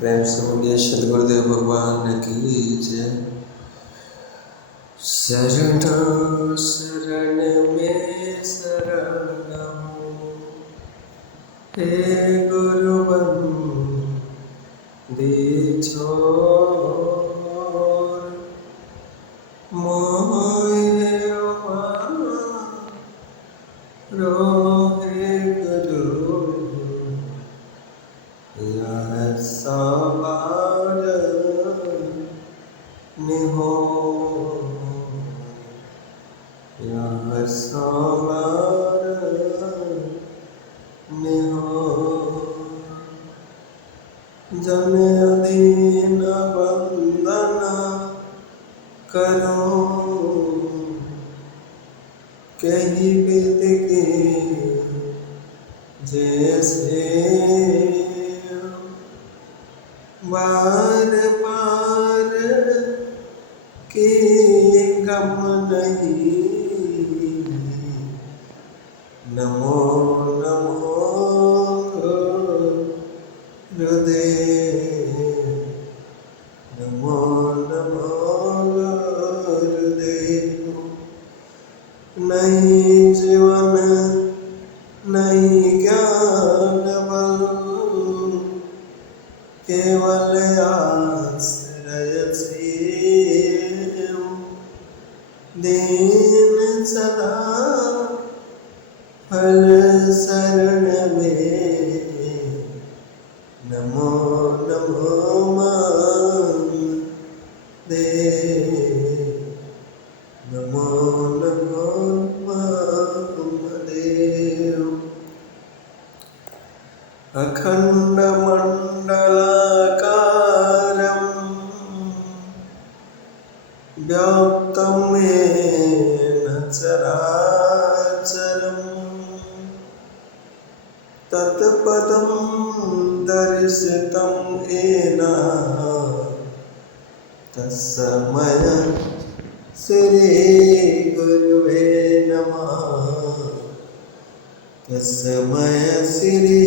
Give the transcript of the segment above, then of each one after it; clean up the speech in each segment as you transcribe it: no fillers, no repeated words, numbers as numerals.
प्रेम से बोलिए सदगुरुदेव भगवान की जय। शरण शरण में शरण हूँ, हे गुरु बंदी छोर मोहे रोहे गुरु यह सवार निहो यह सवार निहो जमे अधीन बंदन करो कही विद के जैसे बार बार के गम नहीं नमो नमो गुरुदेव नमो नमो गुरुदेव। नहीं जीवन नहीं ज्ञान बल केवल आश्रय सेव दीन सदा फल शरण में नमो नमो मान दे नमो नमो देव। अखंड मंडलाकारं व्याप्तं येन चराचरं तत्पदं दर्शितं येन तस्मै श्री गुरुवे नमः तस्मै श्री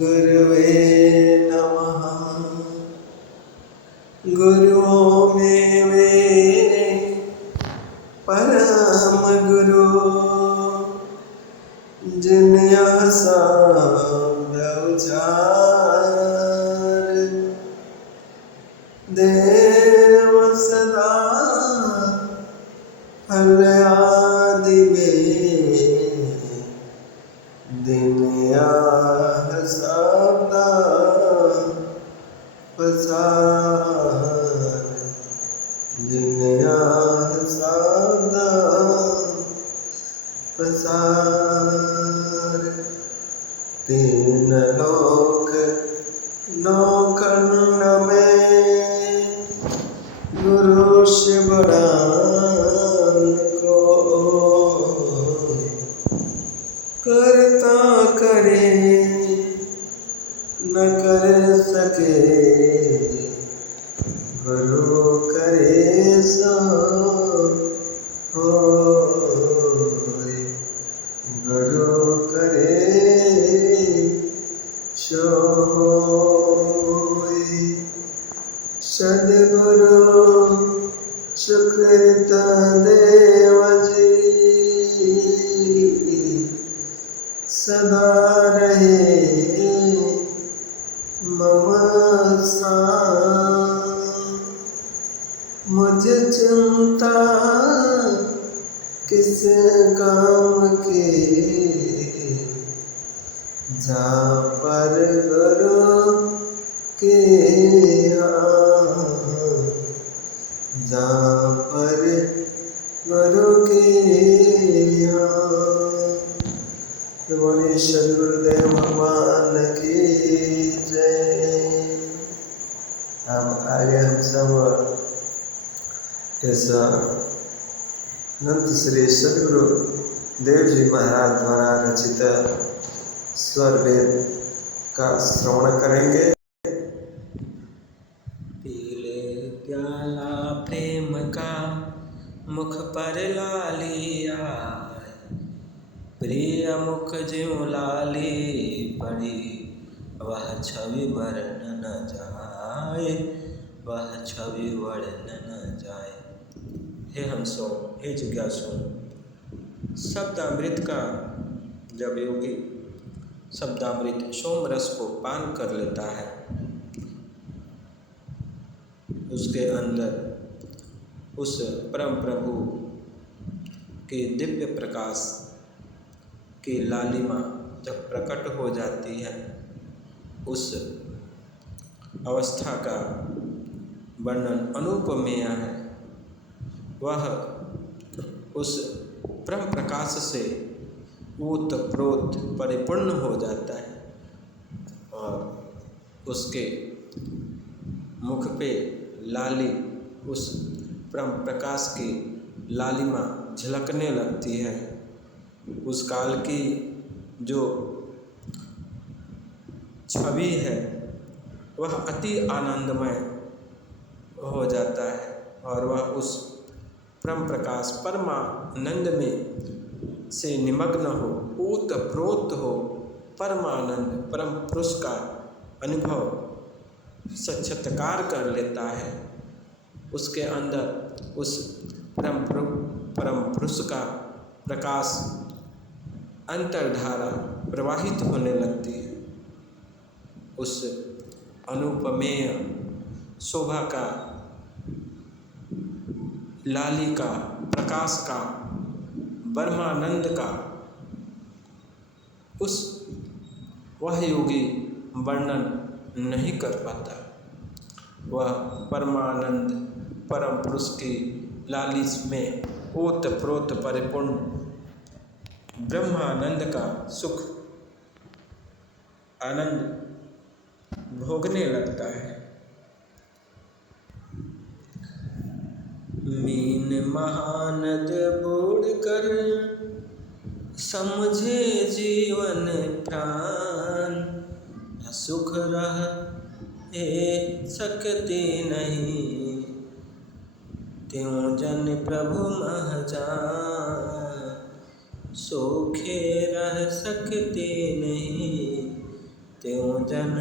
गुरुवे नमः। गुरुओं में वे परम गुरु जिन यह शब्द उचार देव सदा फल आदि में दिन यह शब्द पसार दिन यह शब्द पसार। तीन लोक नौखंड में गुरु शिवरान को करता करे न कर सके गुरु करे सो होय गुरु करे सो होय। सद्गुरु सुकृत देव जी सदा रहे मम साथ मुझ चिंता किस काम के जा पर गुरु के जा पर गुरु के बोलिए सदगुरुदेव भगवान की जय। अब आगे हम सब इस अनंत श्री सदगुरु देव जी महाराज द्वारा रचित स्वर वेद का श्रवण करेंगे। पीले प्याला प्रेम का मुख पर लालिया प्रिय मुख ज्यों लाली पड़ी वह छवि वर्ण न जाए, वह छवि वर्ण न जाए। हे हंसों, हे जिज्ञासुओं, शब्दामृत का जब योगी शब्दामृत सोम रस को पान कर लेता है, उसके अंदर उस परम प्रभु के दिव्य प्रकाश की लालिमा जब प्रकट हो जाती है, उस अवस्था का वर्णन अनुपमेय है। वह उस परम प्रकाश से ओतप्रोत परिपूर्ण हो जाता है और उसके मुख पे लाली उस परम प्रकाश की लालिमा झलकने लगती है। उस काल की जो छवि है वह अति आनंदमय हो जाता है और वह उस परम प्रकाश परमानंद में से निमग्न हो, ओतप्रोत हो, परमानंद परम पुरुष का अनुभव साक्षात्कार कर लेता है। उसके अंदर उस परम पुरुष का प्रकाश अंतर्धारा प्रवाहित होने लगती है। उस अनुपमेय शोभा का, लाली का, प्रकाश का, ब्रह्मानंद का वह योगी वर्णन नहीं कर पाता। वह परमानंद परम पुरुष की लालिश में ओतप्रोत परिपूर्ण ब्रह्मानंद का सुख आनंद भोगने लगता है। मीन महानद बोड़ कर समझे जीवन प्राण, सुख रह सकती नहीं, त्यों जन प्रभु मह जान, सोखे रह सकते नहीं, त्यों जन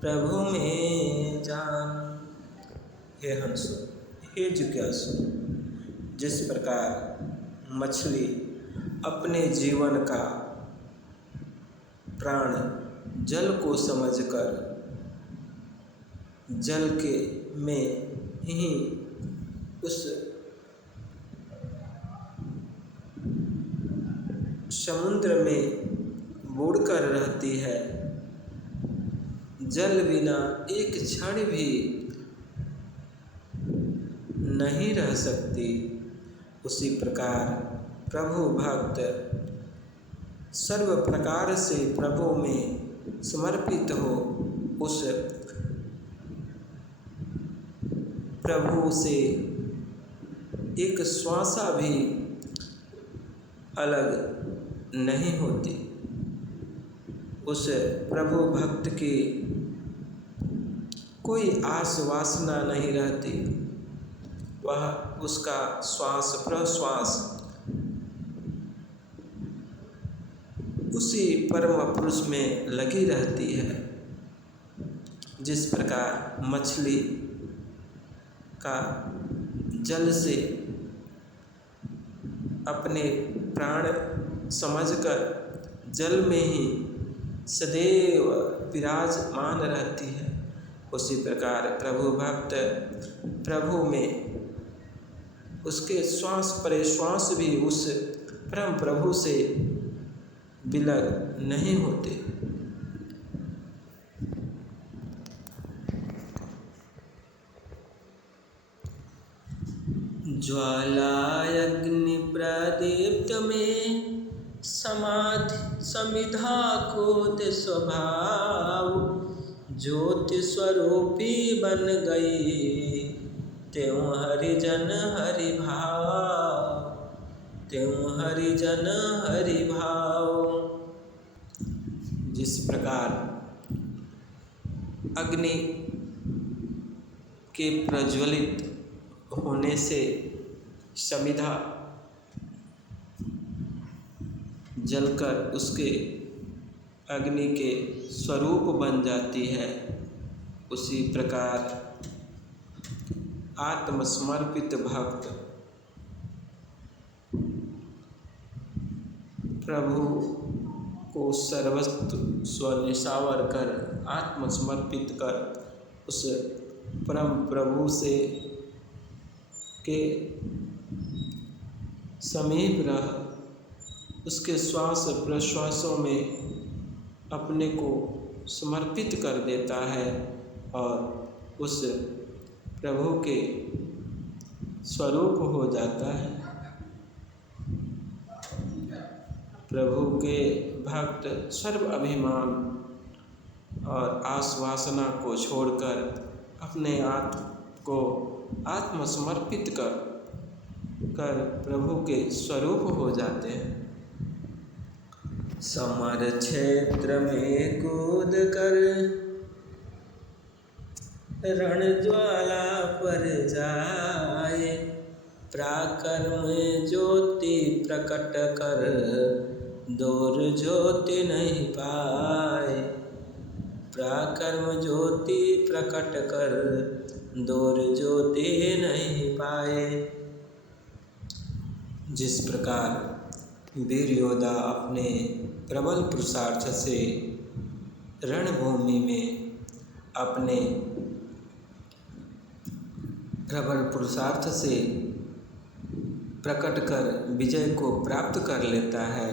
प्रभु में जान। हे हंसो, हे जिज्ञासु, जिस प्रकार मछली अपने जीवन का प्राण जल को समझकर जल के में ही उस समुद्र में बुड़कर रहती है, जल बिना एक क्षण भी नहीं रह सकती, उसी प्रकार प्रभु भक्त सर्व प्रकार से प्रभु में समर्पित हो उस प्रभु से एक श्वासा भी अलग नहीं होती। उस प्रभु भक्त की कोई आस वासना नहीं रहती। वह उसका श्वास प्रश्वास उसी परम पुरुष में लगी रहती है। जिस प्रकार मछली का जल से अपने प्राण समझकर जल में ही सदैव विराजमान रहती है, उसी प्रकार प्रभु भक्त प्रभु में उसके श्वास परिश्वास भी उस परम प्रभु से विलग नहीं होते। ज्वाला अग्नि प्रदीप्त में समाधि समिधा कोत स्वभाव, ज्योति स्वरूपी बन गई त्यों हरिजन हरि भाव, त्यों हरिजन हरि भाव। जिस प्रकार अग्नि के प्रज्वलित होने से समिधा जलकर उसके अग्नि के स्वरूप बन जाती है, उसी प्रकार आत्मसमर्पित भक्त प्रभु को सर्वस्व स्वनिशावर कर आत्मसमर्पित कर उस परम प्रभु से के समीप रह उसके श्वास प्रश्वासों में अपने को समर्पित कर देता है और उस प्रभु के स्वरूप हो जाता है। प्रभु के भक्त सर्व अभिमान और आश्वासना को छोड़कर अपने आप को आत्मसमर्पित कर प्रभु के स्वरूप हो जाते हैं। समर क्षेत्र में कूद कर रण ज्वाला पर जाए, पराक्रम ज्योति प्रकट कर दूर ज्योति नहीं पाए, पराक्रम ज्योति प्रकट कर दूर ज्योति नहीं पाए। जिस प्रकार वीर योद्धा अपने प्रबल पुरुषार्थ से रणभूमि में अपने प्रबल पुरुषार्थ से प्रकट कर विजय को प्राप्त कर लेता है,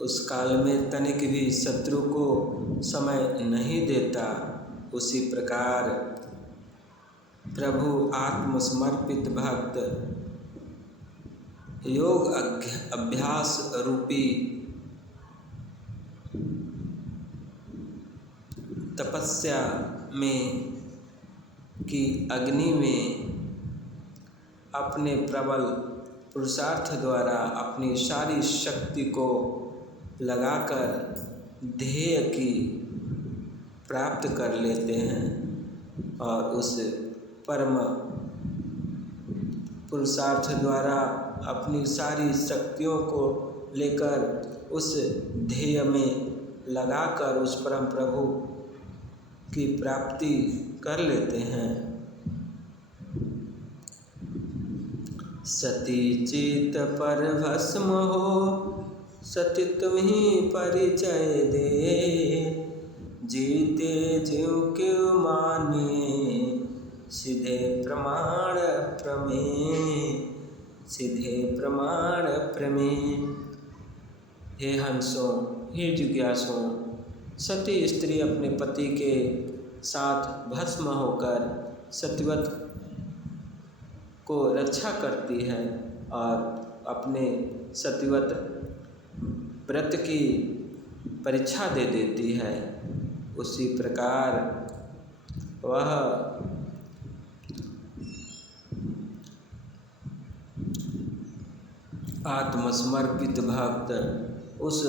उस काल में तनिक भी शत्रु को समय नहीं देता, उसी प्रकार प्रभु आत्मसमर्पित भक्त योग अभ्यास रूपी तपस्या में की अग्नि में अपने प्रबल पुरुषार्थ द्वारा अपनी सारी शक्ति को लगाकर ध्येय की प्राप्त कर लेते हैं और उस परम पुरुषार्थ द्वारा अपनी सारी शक्तियों को लेकर उस ध्येय में लगाकर उस परम प्रभु की प्राप्ति कर लेते हैं। सती चित पर भस्म हो, सती तुम्ही परिचय दे, जीते जीव क्यों माने, सीधे प्रमाण प्रमेय, सीधे प्रमाण प्रमेय। हे हंसों, हे जिज्ञासुओं, सती स्त्री अपने पति के साथ भस्म होकर सतीव्रत को रक्षा करती है और अपने सतीव्रत व्रत की परीक्षा दे देती है। उसी प्रकार वह आत्मसमर्पित भक्त उस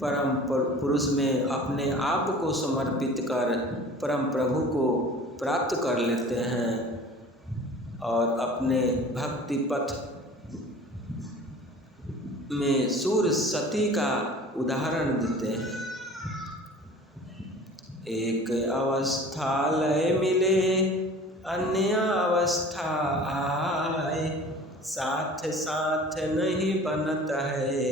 परम पुरुष में अपने आप को समर्पित कर परम प्रभु को प्राप्त कर लेते हैं और अपने भक्ति पथ में सूर्य सती का उदाहरण देते हैं। एक अवस्था लय मिले अन्य अवस्था आए, साथ साथ नहीं बनता है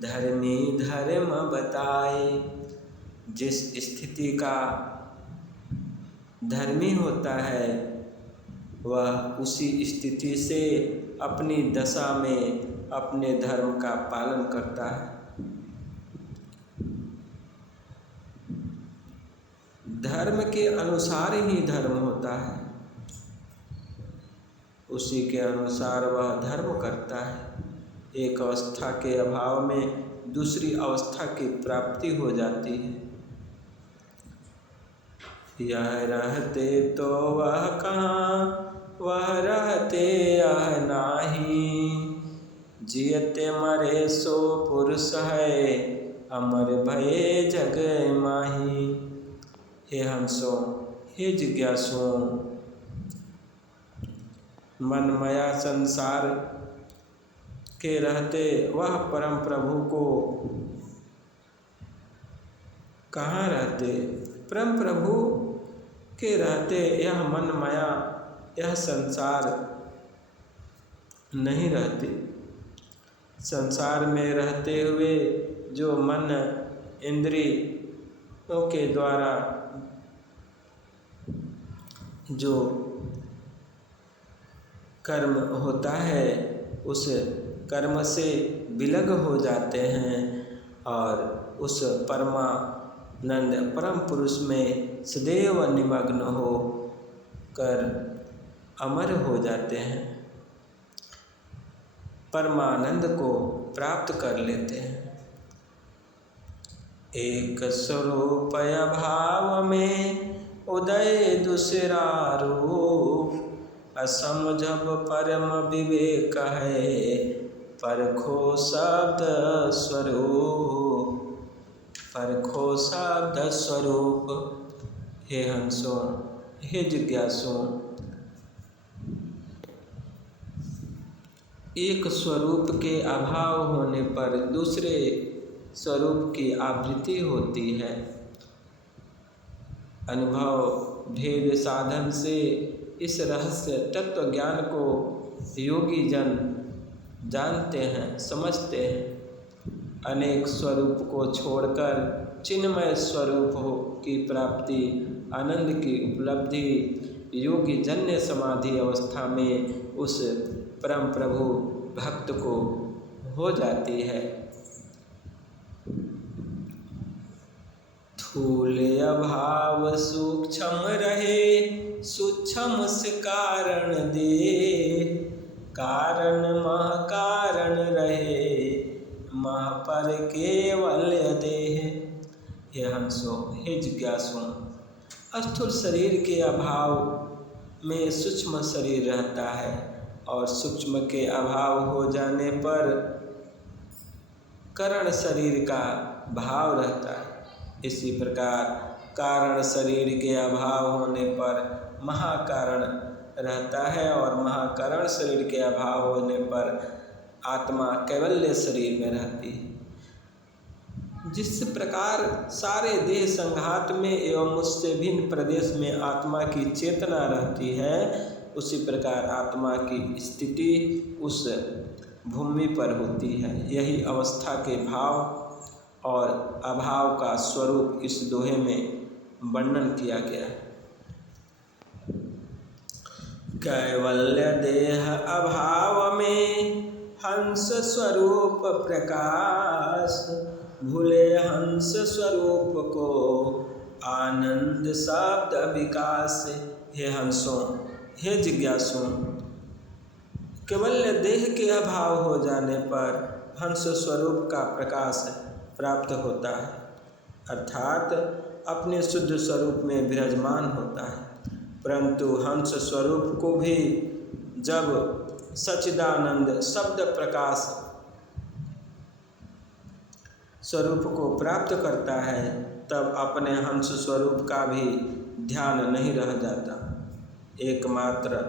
धर्मी धर्म बताए। जिस स्थिति का धर्मी होता है वह उसी स्थिति से अपनी दशा में अपने धर्म का पालन करता है। धर्म के अनुसार ही धर्म होता है, उसी के अनुसार वह धर्म करता है। एक अवस्था के अभाव में दूसरी अवस्था की प्राप्ति हो जाती है। यह रहते तो वह कहाँ, वह रहते यह नाही, जियते मरे सो पुरुष है, अमर भये जग माही। हे हंसों, हे जिज्ञासुओं, मनमया संसार के रहते वह परम प्रभु को कहाँ रहते? परम प्रभु के रहते यह मन माया, यह संसार नहीं रहते। संसार में रहते हुए जो मन इंद्रियों के द्वारा जो कर्म होता है उस कर्म से विलग हो जाते हैं और उस परमानंद परम पुरुष में सदैव निमग्न हो कर अमर हो जाते हैं, परमानंद को प्राप्त कर लेते हैं। एक स्वरूप भाव में उदय दूसरा रूप, असमझब परम विवेक है परखो शब्द स्वरूप, परखो शब्द स्वरूप। हे हंसों, हे जिज्ञासुओं, एक स्वरूप के अभाव होने पर दूसरे स्वरूप की आवृत्ति होती है। अनुभव भेद साधन से इस रहस्य तत्व ज्ञान को योगी जन जानते हैं, समझते हैं। अनेक स्वरूप को छोड़कर चिन्मय स्वरूप की प्राप्ति, आनंद की उपलब्धि योगी जन्य समाधि अवस्था में उस परम प्रभु भक्त को हो जाती है। स्थूल अभाव सूक्ष्म रहे, सूक्ष्म से कारण दे, कारण मह कारण रहे, मह पर केवल देह। हे हंसों, हे जिज्ञासुओं, स्थूल शरीर के अभाव में सूक्ष्म शरीर रहता है और सूक्ष्म के अभाव हो जाने पर कारण शरीर का भाव रहता है। इसी प्रकार कारण शरीर के अभाव होने पर महाकारण रहता है और महाकारण शरीर के अभाव होने पर आत्मा कैवल्य शरीर में रहती है। जिस प्रकार सारे देह संघात में एवं उससे भिन्न प्रदेश में आत्मा की चेतना रहती है, उसी प्रकार आत्मा की स्थिति उस भूमि पर होती है। यही अवस्था के भाव और अभाव का स्वरूप इस दोहे में वर्णन किया गया है। कैवल्य देह अभाव में हंस स्वरूप प्रकाश, भूले हंस स्वरूप को आनंद शब्द विकास। हे हंसों, हे जिज्ञासुओं, केवल देह के अभाव हो जाने पर हंस स्वरूप का प्रकाश प्राप्त होता है, अर्थात अपने शुद्ध स्वरूप में विराजमान होता है। परंतु हंस स्वरूप को भी जब सच्चिदानंद शब्द प्रकाश स्वरूप को प्राप्त करता है तब अपने हंस स्वरूप का भी ध्यान नहीं रह जाता। एकमात्र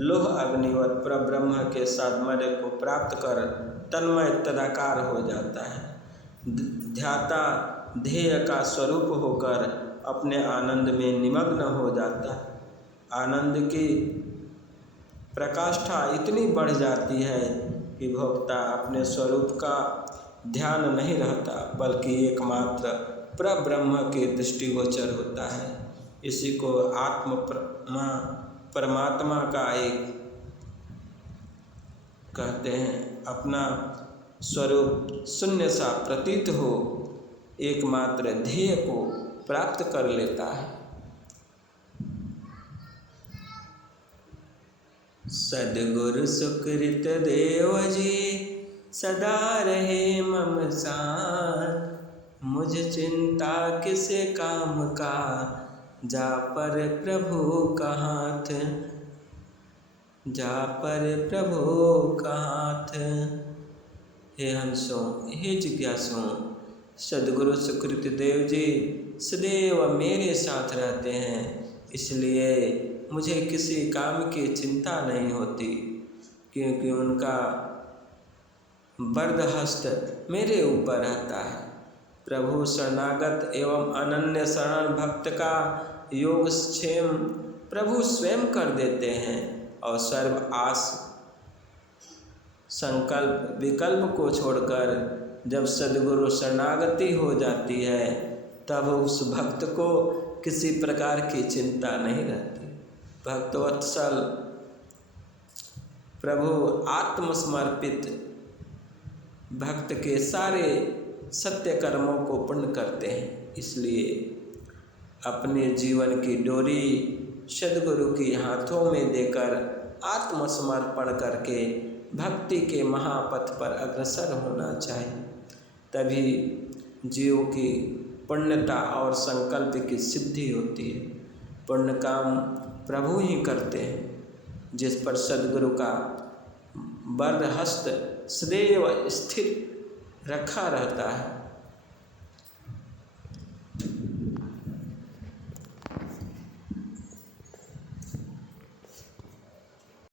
लोह अग्निवत परब्रह्म के साधमर्य को प्राप्त कर तन्मय तदाकार हो जाता है। ध्याता ध्येय का स्वरूप होकर अपने आनंद में निमग्न हो जाता है। आनंद की प्रकाष्ठा इतनी बढ़ जाती है कि भोक्ता अपने स्वरूप का ध्यान नहीं रहता, बल्कि एकमात्र परब्रह्म के दृष्टिगोचर होता है। इसी को परमात्मा का एक कहते हैं। अपना स्वरूप शून्य सा प्रतीत हो, एकमात्र ध्येय को प्राप्त कर लेता है। सद्गुरु सुकृत देव जी सदा रहे मम साथ, मुझ चिंता किसे काम का जा पर प्रभु का हाथ, जा पर प्रभु का हाथ। हे हंसों, हे जिज्ञासुओं, सद्गुरु सुकृत देव जी सदैव मेरे साथ रहते हैं, इसलिए मुझे किसी काम की चिंता नहीं होती, क्योंकि उनका वरदहस्त मेरे ऊपर रहता है। प्रभु शरणागत एवं अनन्य शरण भक्त का योगक्षेम प्रभु स्वयं कर देते हैं और सर्व आस संकल्प विकल्प को छोड़कर जब सद्गुरु शरणागति हो जाती है तब उस भक्त को किसी प्रकार की चिंता नहीं रहती। भक्तवत्सल प्रभु आत्मसमर्पित भक्त के सारे सत्य कर्मों को पूर्ण करते हैं, इसलिए अपने जीवन की डोरी सद्गुरु के हाथों में देकर आत्मसमर्पण करके भक्ति के महापथ पर अग्रसर होना चाहिए। तभी जीव की पुण्यता और संकल्प की सिद्धि होती है। पुण्य काम प्रभु ही करते हैं, जिस पर सद्गुरु का वरद हस्त सदैव स्थिर रखा रहता है।